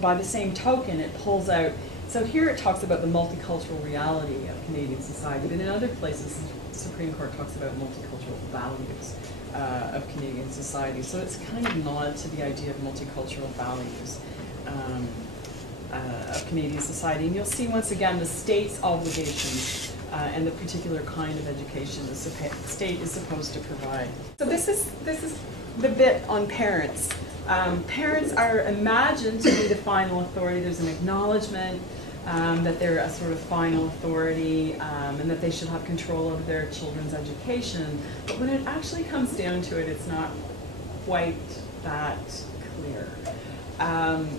by the same token, it pulls out, so here it talks about the multicultural reality of Canadian society, but in other places, the Supreme Court talks about multicultural values of Canadian society. So it's kind of nod to the idea of multicultural values of Canadian society. And you'll see once again the state's obligation and the particular kind of education the state is supposed to provide. So this is the bit on parents. Parents are imagined to be the final authority. There's an acknowledgement that they're a sort of final authority and that they should have control over their children's education. But when it actually comes down to it, it's not quite that clear.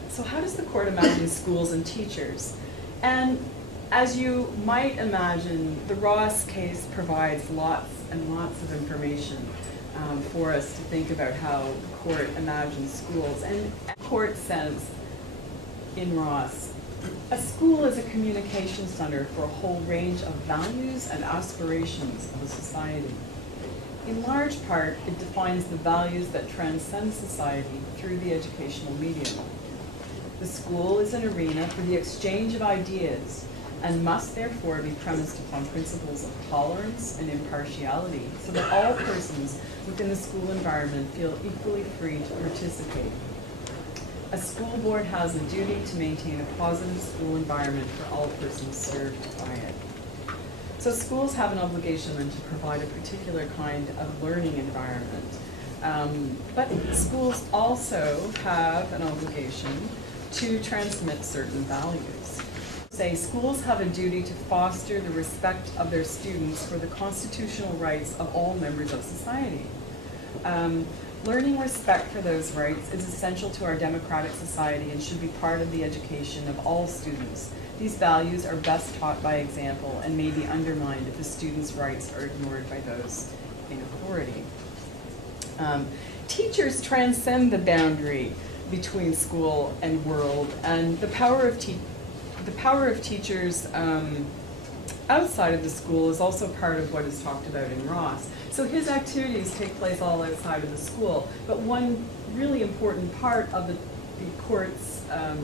So how does the court imagine schools and teachers? And as you might imagine, the Ross case provides lots and lots of information for us to think about how the court imagines schools. And the court says in Ross, a school is a communication center for a whole range of values and aspirations of a society. In large part, it defines the values that transcend society through the educational medium. The school is an arena for the exchange of ideas and must therefore be premised upon principles of tolerance and impartiality so that all persons within the school environment feel equally free to participate. A school board has a duty to maintain a positive school environment for all persons served by it. So schools have an obligation then to provide a particular kind of learning environment. But schools also have an obligation to transmit certain values. Say schools have a duty to foster the respect of their students for the constitutional rights of all members of society. Learning respect for those rights is essential to our democratic society and should be part of the education of all students. These values are best taught by example and may be undermined if the students' rights are ignored by those in authority. Teachers transcend the boundary between school and world, and the power of teachers outside of the school is also part of what is talked about in Ross. So his activities take place all outside of the school, but one really important part of the court's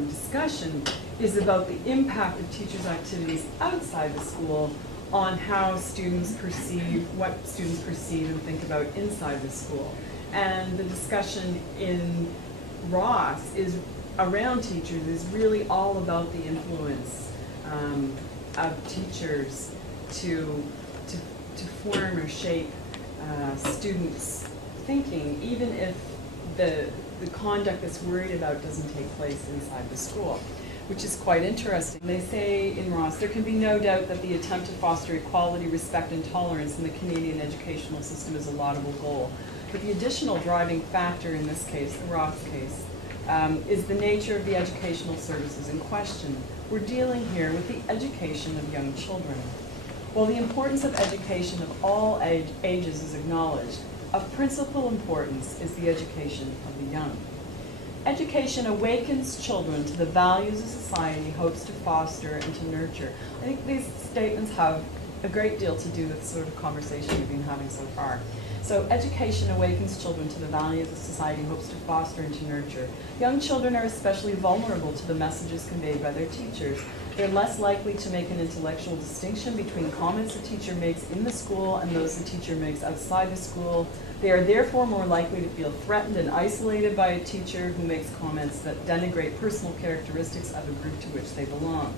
discussion is about the impact of teachers' activities outside the school on how students perceive, what students perceive and think about inside the school. And the discussion in Ross is around teachers is really all about the influence of teachers to form or shape students' thinking, even if the conduct that's worried about doesn't take place inside the school, which is quite interesting. They say in Ross, there can be no doubt that the attempt to foster equality, respect, and tolerance in the Canadian educational system is a laudable goal. But the additional driving factor in this case, the Ross case, is the nature of the educational services in question. We're dealing here with the education of young children. While the importance of education of all ages is acknowledged, of principal importance is the education of the young. Education awakens children to the values a society hopes to foster and to nurture. I think these statements have a great deal to do with the sort of conversation we've been having so far. So education awakens children to the values a society hopes to foster and to nurture. Young children are especially vulnerable to the messages conveyed by their teachers. They're less likely to make an intellectual distinction between comments the teacher makes in the school and those the teacher makes outside the school. They are therefore more likely to feel threatened and isolated by a teacher who makes comments that denigrate personal characteristics of a group to which they belong.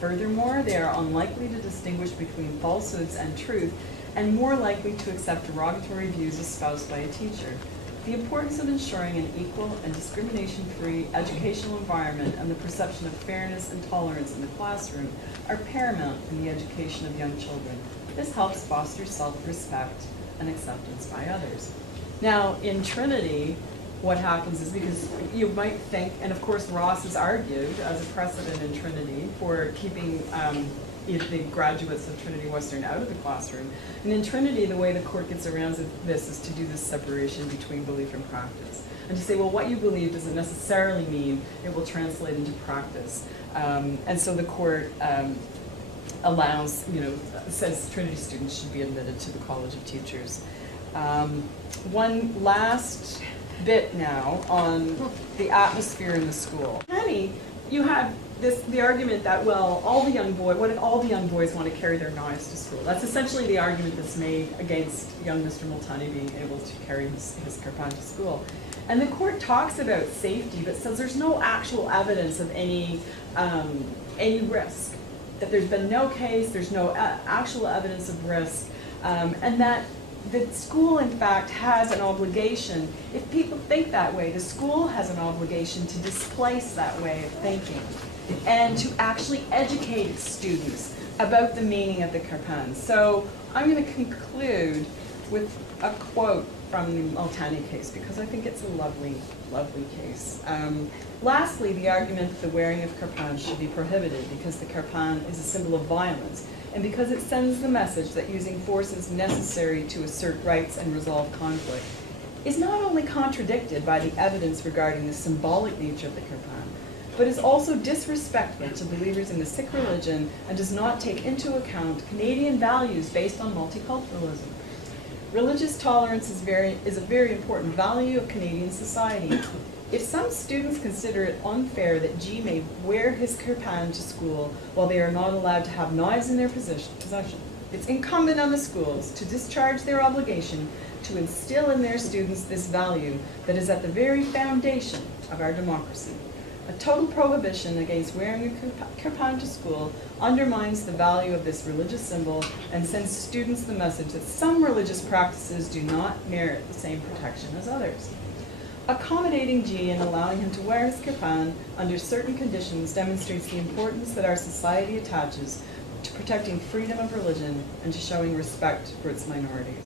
Furthermore, they are unlikely to distinguish between falsehoods and truth and more likely to accept derogatory views espoused by a teacher. The importance of ensuring an equal and discrimination-free educational environment and the perception of fairness and tolerance in the classroom are paramount in the education of young children. This helps foster self-respect and acceptance by others. Now, in Trinity, what happens is, because you might think, and of course Ross has argued as a precedent in Trinity for keeping the graduates of Trinity Western out of the classroom. And in Trinity, the way the court gets around this is to do this separation between belief and practice. And to say, well, what you believe doesn't necessarily mean it will translate into practice. And so the court allows, says Trinity students should be admitted to the College of Teachers. One last bit now on the atmosphere in the school. Penny, you had the argument that, well, what if all the young boys want to carry their knives to school? That's essentially the argument that's made against young Mr. Multani being able to carry his kirpan to school. And the court talks about safety, but says there's no actual evidence of any risk. That there's been no case, there's no actual evidence of risk, and that the school, in fact, has an obligation. If people think that way, the school has an obligation to displace that way of thinking and to actually educate its students about the meaning of the kirpan. So I'm going to conclude with a quote from the Multani case, because I think it's a lovely, lovely case. Lastly, the argument that the wearing of kirpan should be prohibited because the kirpan is a symbol of violence, and because it sends the message that using force is necessary to assert rights and resolve conflict, is not only contradicted by the evidence regarding the symbolic nature of the kirpan, but is also disrespectful to believers in the Sikh religion and does not take into account Canadian values based on multiculturalism. Religious tolerance is a very important value of Canadian society. If some students consider it unfair that G may wear his kirpan to school while they are not allowed to have knives in their possession, it's incumbent on the schools to discharge their obligation to instill in their students this value that is at the very foundation of our democracy. A total prohibition against wearing a kirpan to school undermines the value of this religious symbol and sends students the message that some religious practices do not merit the same protection as others. Accommodating G and allowing him to wear his kirpan under certain conditions demonstrates the importance that our society attaches to protecting freedom of religion and to showing respect for its minorities.